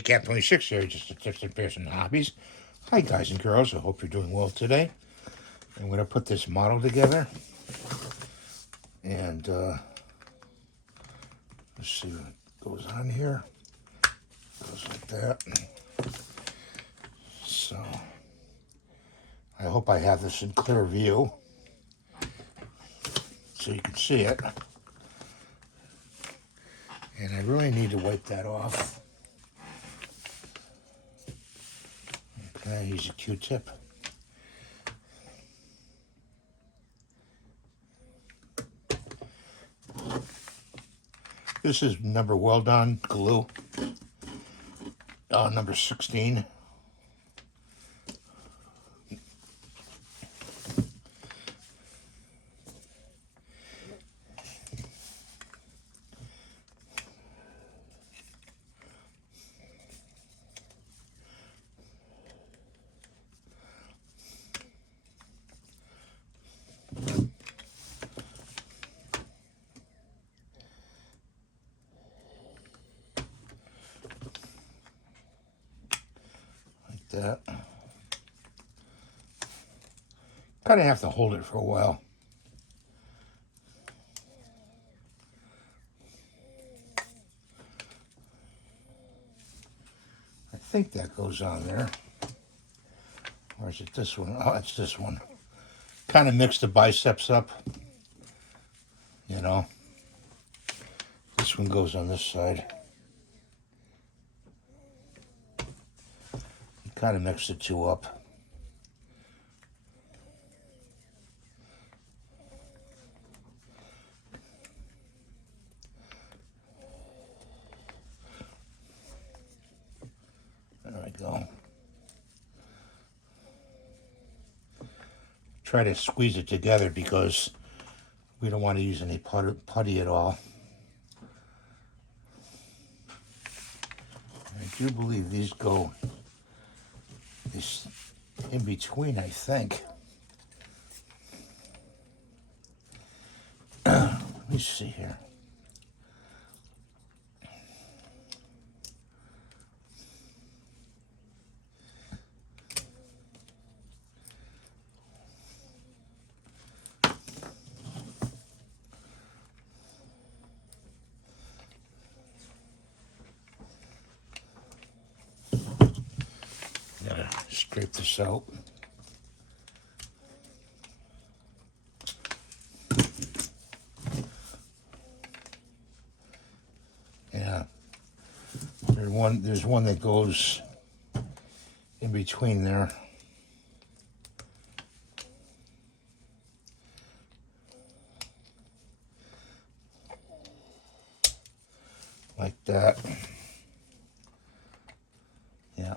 Cap 26 here, just a tips and tips and hobbies. Hi guys and girls, I hope you're doing well today. I'm going to put this model together. And let's see what goes on here. Goes like that. So, I hope I have this in clear view so you can see it. And I really need to wipe that off. Okay, use a Q-tip. This is number Well Done glue, number 16. That. Kind of have to hold it for a while. I think that goes on there. Or is it this one? Oh, it's this one. Kind of mix the biceps up. You know. This one goes on this side. Kind of mix the two up. There we go. Try to squeeze it together because we don't want to use any putty at all. I do believe these go in between, I think. Let me see here. Gotta scrape this out. Yeah. There's one that goes in between there. Like that. Yeah.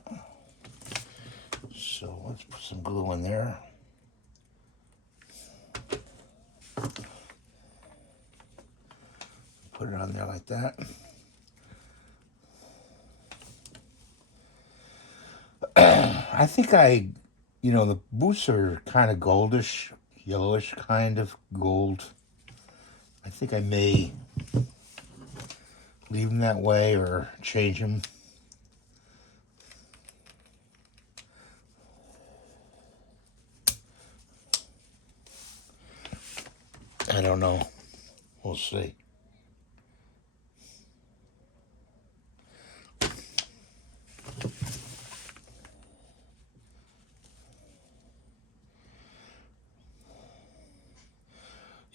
So let's put some glue in there. Put it on there like that. I think the boots are kind of goldish, yellowish kind of gold. I think I may leave them that way or change them. I don't know. We'll see.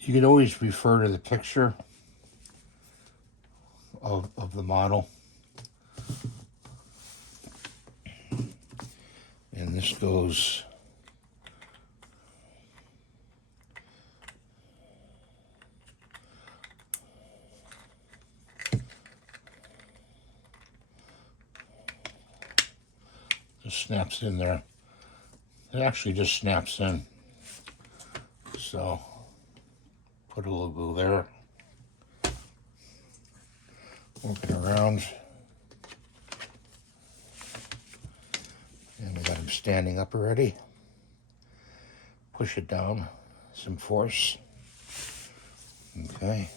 You can always refer to the picture of the model. And this goes just snaps in there. It actually just snaps in. So put a little glue there. Work it around. And we got him standing up already. Push it down, some force. Okay.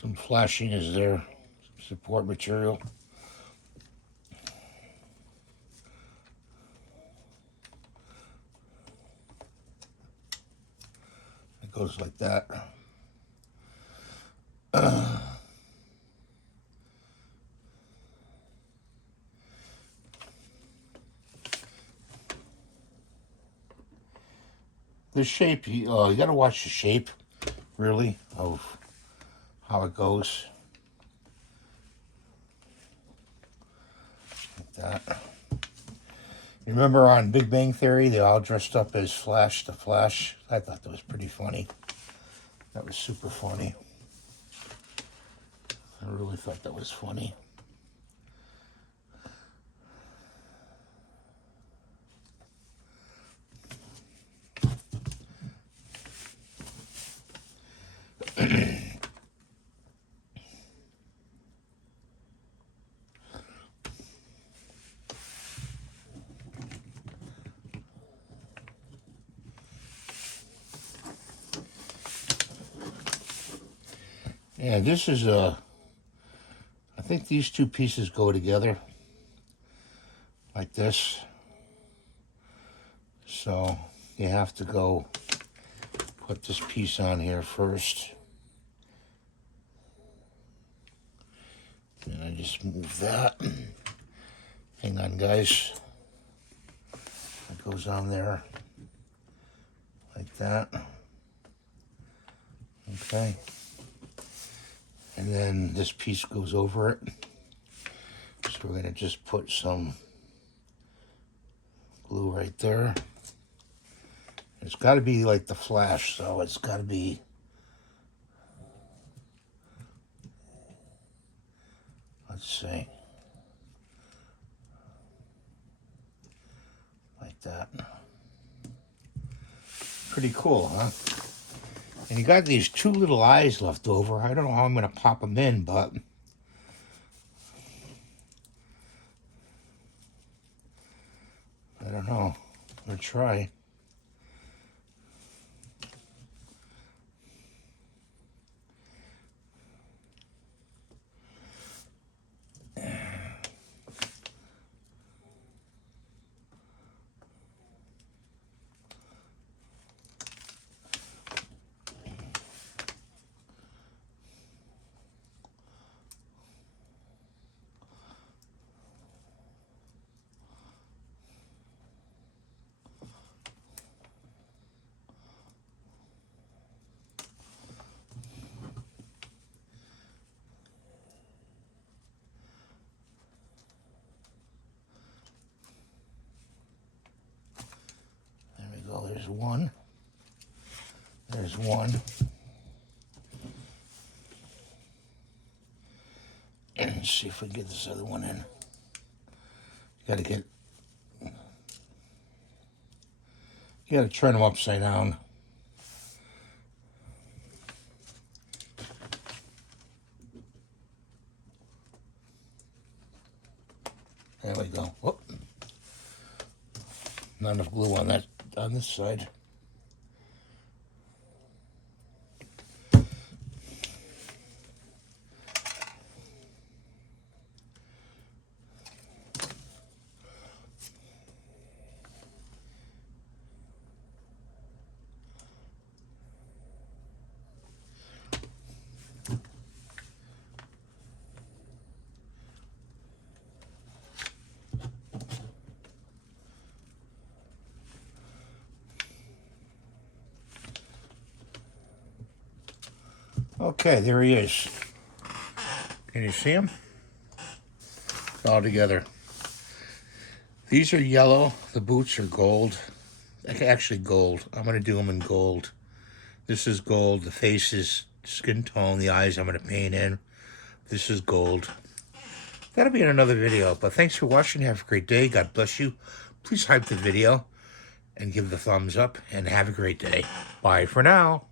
Some flashing is there. Some support material. It goes like that. The shape, you got to watch the shape, really, of how it goes. Like that. You remember on Big Bang Theory, they all dressed up as Flash the Flash? I thought that was pretty funny. That was super funny. I really thought that was funny. Yeah, this is I think these two pieces go together like this. So you have to go put this piece on here first. And I just move that. Hang on, guys. It goes on there like that. Okay. And then this piece goes over it. So we're going to just put some glue right there. It's got to be like the Flash, so it's got to be, let's see, like that. Pretty cool, huh? And you got these two little eyes left over. I don't know how I'm going to pop them in, but I don't know. I'm going to try. There's one. There's one. And let's see if we can get this other one in. You gotta get, you gotta turn them upside down. There we go. Whoop. Not enough glue on that, on this side. Okay, there he is. Can you see him? It's all together. These are yellow. The boots are gold. Actually gold. I'm going to do them in gold. This is gold. The face is skin tone. The eyes I'm going to paint in. This is gold. That'll be in another video. But thanks for watching. Have a great day. God bless you. Please hype the video and give the thumbs up. And have a great day. Bye for now.